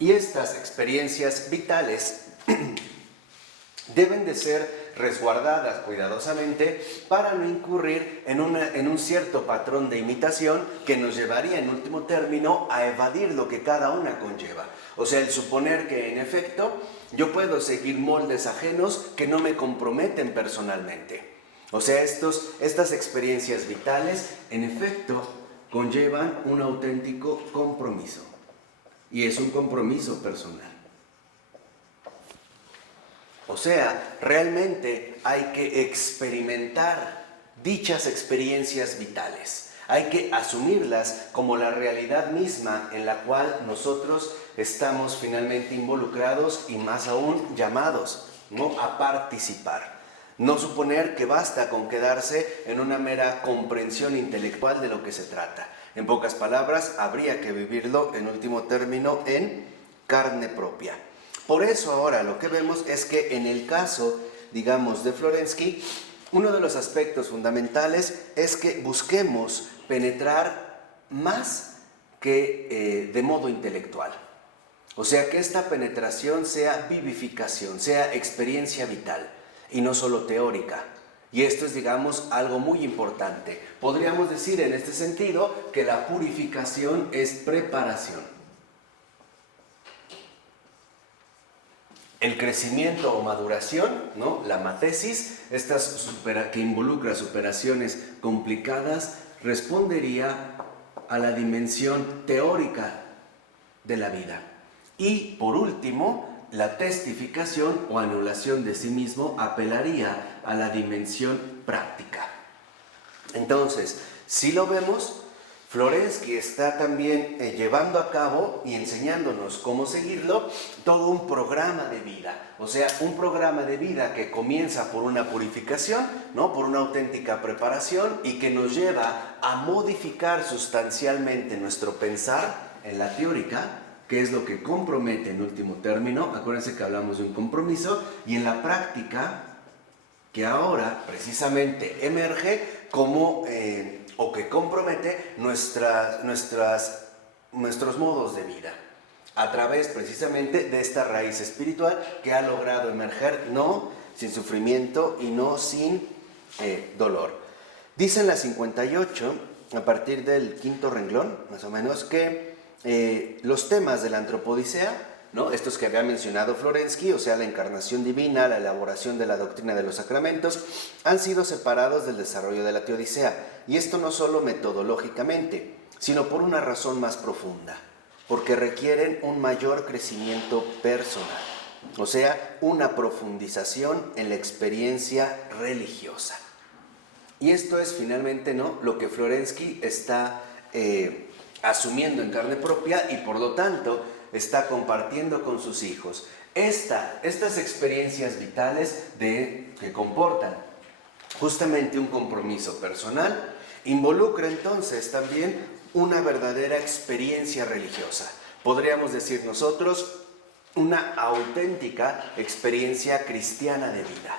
Y estas experiencias vitales deben de ser resguardadas cuidadosamente para no incurrir en un cierto patrón de imitación que nos llevaría en último término a evadir lo que cada una conlleva. O sea, el suponer que en efecto yo puedo seguir moldes ajenos que no me comprometen personalmente. O sea, estas experiencias vitales en efecto conllevan un auténtico compromiso. Y es un compromiso personal. O sea, realmente hay que experimentar dichas experiencias vitales. Hay que asumirlas como la realidad misma en la cual nosotros estamos finalmente involucrados y más aún llamados, ¿no?, a participar. No suponer que basta con quedarse en una mera comprensión intelectual de lo que se trata. En pocas palabras, habría que vivirlo en último término en carne propia. Por eso ahora lo que vemos es que en el caso, digamos, de Florensky, uno de los aspectos fundamentales es que busquemos penetrar más que de modo intelectual. O sea, que esta penetración sea vivificación, sea experiencia vital y no solo teórica. Y esto es, digamos, algo muy importante. Podríamos decir en este sentido que la purificación es preparación. El crecimiento o maduración, ¿no?, la matesis, que involucra superaciones complicadas, respondería a la dimensión teórica de la vida. Y por último, la testificación o anulación de sí mismo apelaría a la dimensión práctica. Entonces, si lo vemos, Florensky está también llevando a cabo y enseñándonos cómo seguirlo, todo un programa de vida. O sea, un programa de vida que comienza por una purificación, ¿no?, por una auténtica preparación y que nos lleva a modificar sustancialmente nuestro pensar en la teórica, que es lo que compromete en último término. Acuérdense que hablamos de un compromiso, y en la práctica, que ahora precisamente emerge como o que compromete nuestros modos de vida, a través precisamente de esta raíz espiritual que ha logrado emerger no sin sufrimiento y no sin dolor. Dice en la 58, a partir del quinto renglón, más o menos, que los temas de la antropodicea, ¿no?, estos que había mencionado Florensky, o sea, la encarnación divina, la elaboración de la doctrina de los sacramentos, han sido separados del desarrollo de la teodicea, y esto no solo metodológicamente, sino por una razón más profunda, porque requieren un mayor crecimiento personal, o sea, una profundización en la experiencia religiosa. Y esto es finalmente, ¿no?, lo que Florensky está asumiendo en carne propia y por lo tanto está compartiendo con sus hijos. Estas experiencias vitales que comportan justamente un compromiso personal, involucra entonces también una verdadera experiencia religiosa. Podríamos decir nosotros, una auténtica experiencia cristiana de vida.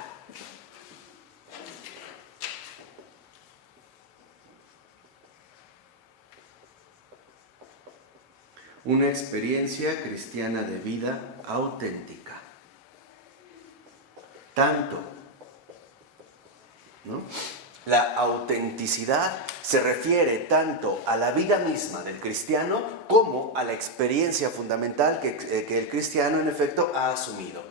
Una experiencia cristiana de vida auténtica. Tanto, ¿no? La autenticidad se refiere tanto a la vida misma del cristiano como a la experiencia fundamental que el cristiano en efecto ha asumido.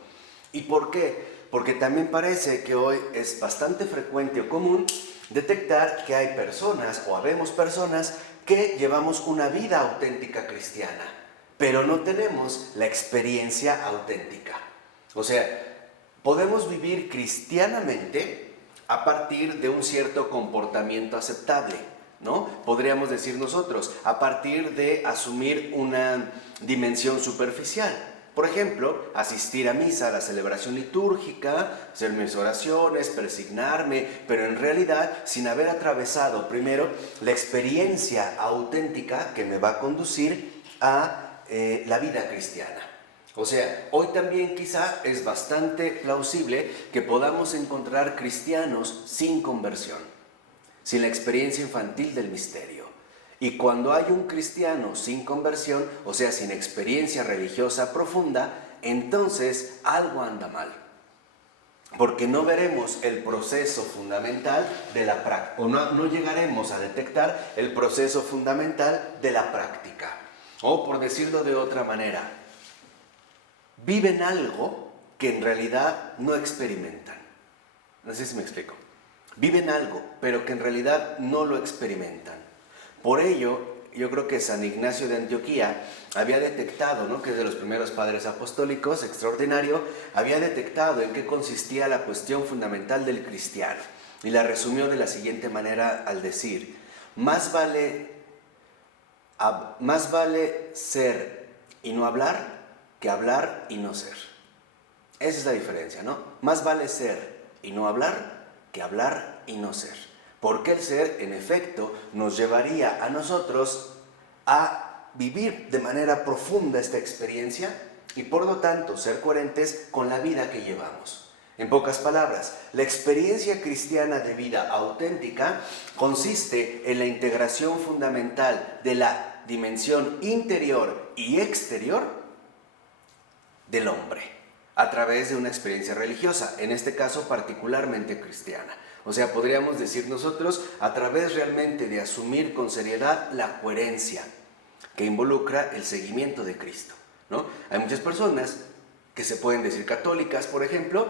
¿Y por qué? Porque también parece que hoy es bastante frecuente o común detectar que hay personas o habemos personas que llevamos una vida auténtica cristiana, pero no tenemos la experiencia auténtica. O sea, podemos vivir cristianamente a partir de un cierto comportamiento aceptable, ¿no? Podríamos decir nosotros, a partir de asumir una dimensión superficial. Por ejemplo, asistir a misa, a la celebración litúrgica, hacer mis oraciones, persignarme, pero en realidad sin haber atravesado primero la experiencia auténtica que me va a conducir a la vida cristiana. O sea, hoy también quizá es bastante plausible que podamos encontrar cristianos sin conversión, sin la experiencia infantil del misterio. Y cuando hay un cristiano sin conversión, o sea, sin experiencia religiosa profunda, entonces algo anda mal. Porque no veremos el proceso fundamental de la práctica, o no llegaremos a detectar el proceso fundamental de la práctica. O por decirlo de otra manera, viven algo que en realidad no experimentan. No sé si me explico. Viven algo, pero que en realidad no lo experimentan. Por ello, yo creo que San Ignacio de Antioquía había detectado, ¿no?, que es de los primeros padres apostólicos, extraordinario, había detectado en qué consistía la cuestión fundamental del cristiano. Y la resumió de la siguiente manera al decir: más vale ser y no hablar que hablar y no ser. Esa es la diferencia, ¿no? Más vale ser y no hablar que hablar y no ser. Porque el ser, en efecto, nos llevaría a nosotros a vivir de manera profunda esta experiencia y por lo tanto ser coherentes con la vida que llevamos. En pocas palabras, la experiencia cristiana de vida auténtica consiste en la integración fundamental de la dimensión interior y exterior del hombre, a través de una experiencia religiosa, en este caso particularmente cristiana. O sea, podríamos decir nosotros, a través realmente de asumir con seriedad la coherencia que involucra el seguimiento de Cristo, ¿no? Hay muchas personas que se pueden decir católicas, por ejemplo,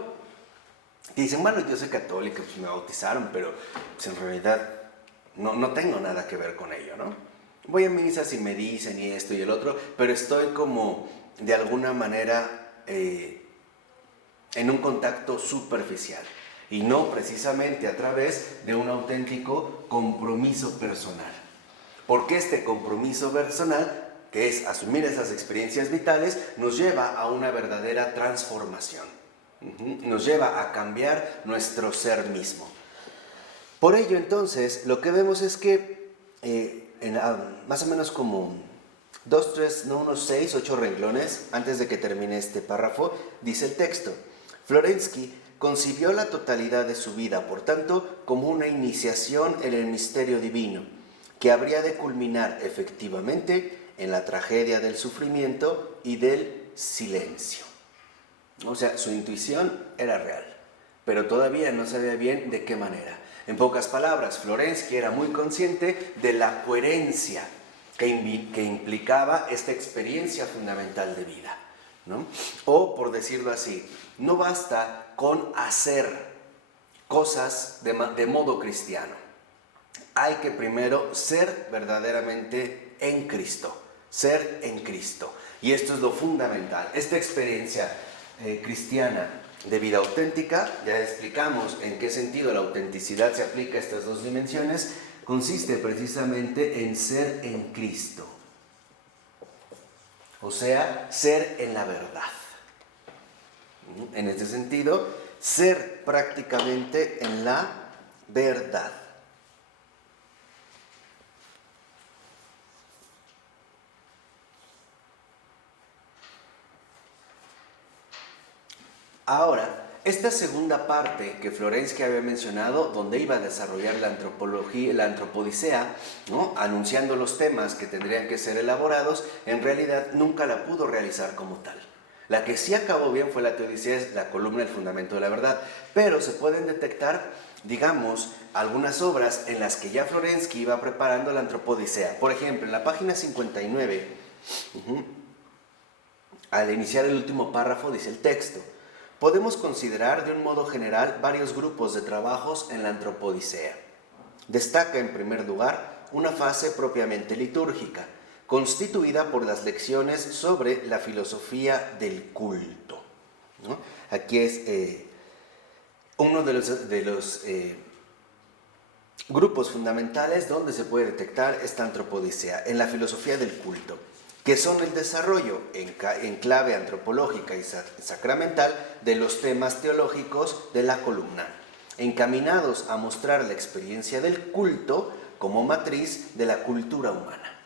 que dicen, bueno, yo soy católica, pues me bautizaron, pero pues en realidad no tengo nada que ver con ello, ¿no? Voy a misas y me dicen y esto y el otro, pero estoy como de alguna manera en un contacto superficial y no precisamente a través de un auténtico compromiso personal. Porque este compromiso personal, que es asumir esas experiencias vitales, nos lleva a una verdadera transformación. Nos lleva a cambiar nuestro ser mismo. Por ello, entonces, lo que vemos es que más o menos como unos 6, 8 renglones antes de que termine este párrafo, dice el texto: Florensky concibió la totalidad de su vida, por tanto, como una iniciación en el misterio divino, que habría de culminar efectivamente en la tragedia del sufrimiento y del silencio. O sea, su intuición era real, pero todavía no sabía bien de qué manera. En pocas palabras, Florensky era muy consciente de la coherencia que implicaba esta experiencia fundamental de vida, ¿no? O, por decirlo así, no basta con hacer cosas de modo cristiano. Hay que primero ser verdaderamente en Cristo, ser en Cristo. Y esto es lo fundamental. Esta experiencia cristiana de vida auténtica, ya explicamos en qué sentido la autenticidad se aplica a estas dos dimensiones, consiste precisamente en ser en Cristo. O sea, ser en la verdad. En este sentido, ser prácticamente en la verdad. Ahora, esta segunda parte que Florensky había mencionado, donde iba a desarrollar la antropología, la antropodicea, ¿no?, anunciando los temas que tendrían que ser elaborados, en realidad nunca la pudo realizar como tal. La que sí acabó bien fue la Teodicea, es la columna El fundamento de la verdad, pero se pueden detectar, digamos, algunas obras en las que ya Florensky iba preparando la antropodicea. Por ejemplo, en la página 59, al iniciar el último párrafo, dice el texto: podemos considerar de un modo general varios grupos de trabajos en la antropodicea. Destaca en primer lugar una fase propiamente litúrgica, constituida por las lecciones sobre la filosofía del culto, ¿no? Aquí es uno de los grupos fundamentales donde se puede detectar esta antropodicea, en la filosofía del culto, que son el desarrollo en clave antropológica y sacramental de los temas teológicos de la columna, encaminados a mostrar la experiencia del culto como matriz de la cultura humana,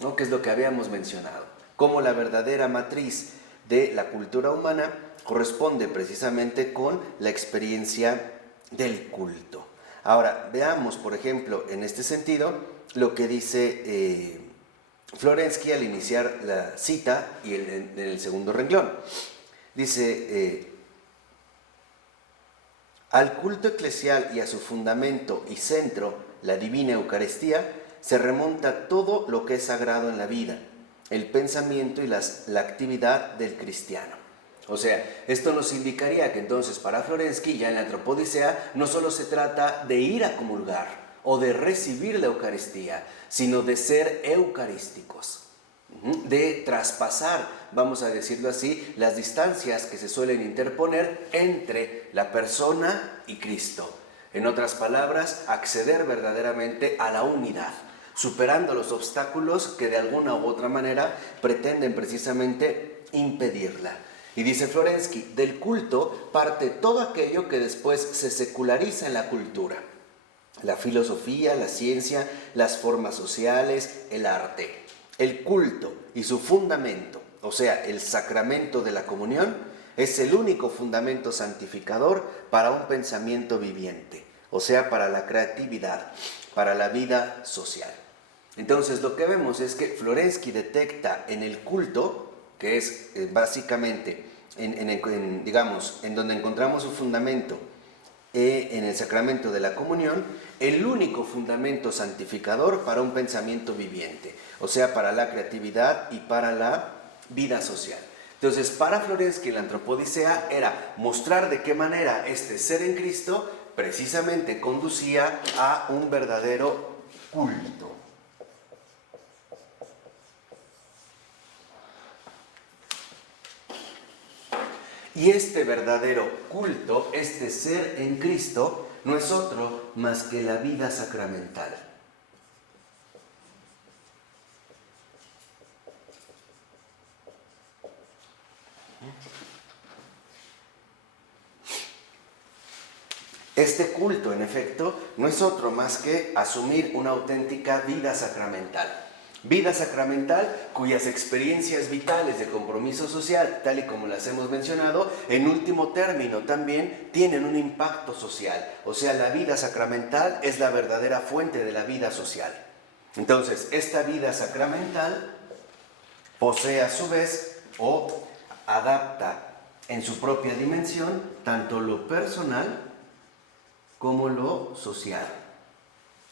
¿no?, que es lo que habíamos mencionado, como la verdadera matriz de la cultura humana corresponde precisamente con la experiencia del culto. Ahora, veamos, por ejemplo, en este sentido, lo que dice Florensky al iniciar la cita y en el segundo renglón. Dice: al culto eclesial y a su fundamento y centro, la divina Eucaristía, se remonta todo lo que es sagrado en la vida, el pensamiento y la actividad del cristiano. O sea, esto nos indicaría que entonces para Florensky, ya en la antropodicea, no solo se trata de ir a comulgar o de recibir la Eucaristía, sino de ser eucarísticos, de traspasar, vamos a decirlo así, las distancias que se suelen interponer entre la persona y Cristo. En otras palabras, acceder verdaderamente a la unidad, superando los obstáculos que de alguna u otra manera pretenden precisamente impedirla. Y dice Florensky: del culto parte todo aquello que después se seculariza en la cultura: la filosofía, la ciencia, las formas sociales, el arte. El culto y su fundamento, o sea, el sacramento de la comunión, es el único fundamento santificador para un pensamiento viviente, o sea, para la creatividad, para la vida social. Entonces, lo que vemos es que Florensky detecta en el culto, que es básicamente, digamos, en donde encontramos su fundamento, en el sacramento de la comunión, el único fundamento santificador para un pensamiento viviente, o sea, para la creatividad y para la vida social. Entonces, para Florensky, la antropodicea era mostrar de qué manera este ser en Cristo precisamente conducía a un verdadero culto. Y este verdadero culto, este ser en Cristo, no es otro más que la vida sacramental. Este culto, en efecto, no es otro más que asumir una auténtica vida sacramental. Vida sacramental cuyas experiencias vitales de compromiso social, tal y como las hemos mencionado, en último término también tienen un impacto social. O sea, la vida sacramental es la verdadera fuente de la vida social. Entonces, esta vida sacramental posee a su vez o adapta en su propia dimensión tanto lo personal como lo social,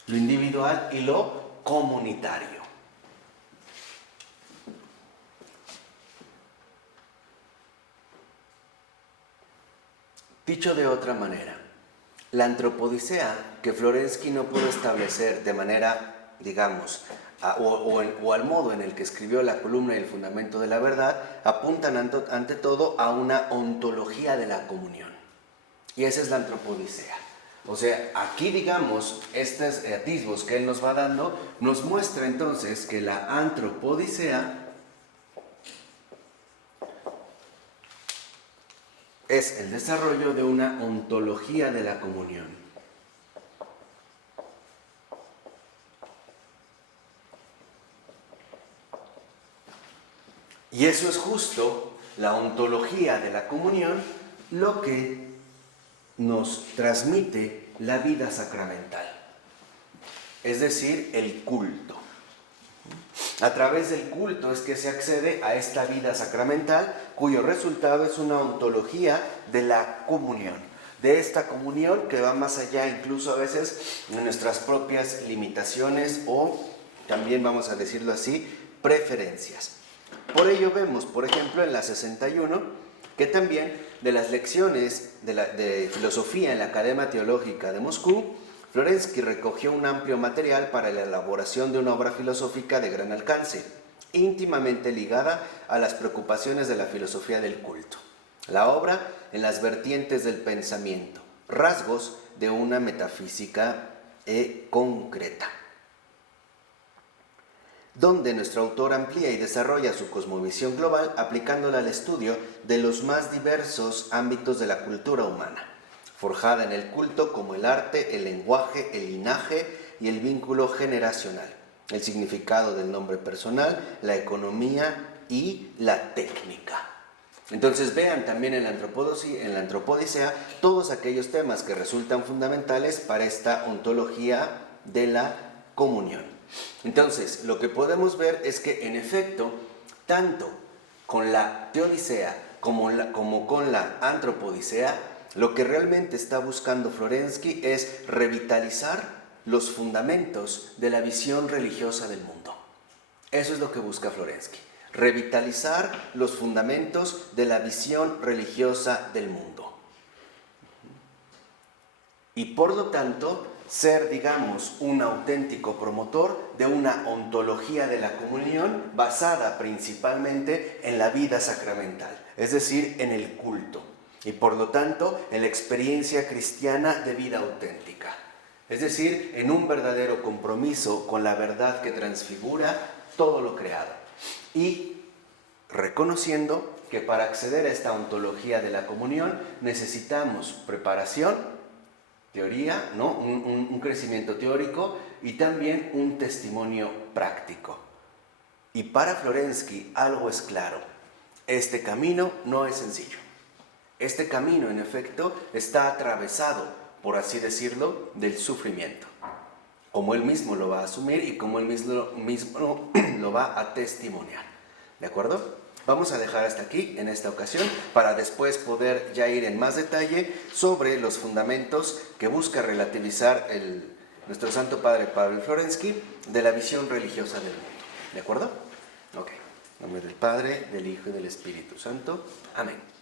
lo individual y lo comunitario. Dicho de otra manera, la antropodicea que Florensky no pudo establecer de manera, digamos, o al modo en el que escribió la columna y el fundamento de la verdad, apuntan ante todo a una ontología de la comunión. Y esa es la antropodicea. O sea, aquí, digamos, estos atisbos que él nos va dando, nos muestra entonces que la antropodicea es el desarrollo de una ontología de la comunión. Y eso es justo, la ontología de la comunión, lo que nos transmite la vida sacramental, es decir, el culto. A través del culto es que se accede a esta vida sacramental, cuyo resultado es una ontología de la comunión, de esta comunión que va más allá incluso a veces de nuestras propias limitaciones o también, vamos a decirlo así, preferencias. Por ello vemos, por ejemplo, en la 61, que también de las lecciones de filosofía en la Academia Teológica de Moscú, Florensky recogió un amplio material para la elaboración de una obra filosófica de gran alcance, íntimamente ligada a las preocupaciones de la filosofía del culto. La obra en las vertientes del pensamiento, rasgos de una metafísica concreta, donde nuestro autor amplía y desarrolla su cosmovisión global aplicándola al estudio de los más diversos ámbitos de la cultura humana, forjada en el culto como el arte, el lenguaje, el linaje y el vínculo generacional, el significado del nombre personal, la economía y la técnica. Entonces vean también en la Antropodicea todos aquellos temas que resultan fundamentales para esta ontología de la comunión. Entonces, lo que podemos ver es que en efecto, tanto con la Teodicea como con la Antropodicea, lo que realmente está buscando Florensky es revitalizar los fundamentos de la visión religiosa del mundo. Eso es lo que busca Florensky, revitalizar los fundamentos de la visión religiosa del mundo. Y por lo tanto, ser, digamos, un auténtico promotor de una ontología de la comunión basada principalmente en la vida sacramental, es decir, en el culto. Y por lo tanto, en la experiencia cristiana de vida auténtica. Es decir, en un verdadero compromiso con la verdad que transfigura todo lo creado. Y reconociendo que para acceder a esta ontología de la comunión necesitamos preparación, teoría, ¿no? un crecimiento teórico y también un testimonio práctico. Y para Florensky algo es claro, este camino no es sencillo. Este camino, en efecto, está atravesado, por así decirlo, del sufrimiento, como él mismo lo va a asumir y como él mismo lo va a testimoniar. ¿De acuerdo? Vamos a dejar hasta aquí en esta ocasión para después poder ya ir en más detalle sobre los fundamentos que busca relativizar nuestro Santo Padre Pavel Florensky de la visión religiosa del mundo. ¿De acuerdo? Ok. En nombre del Padre, del Hijo y del Espíritu Santo. Amén.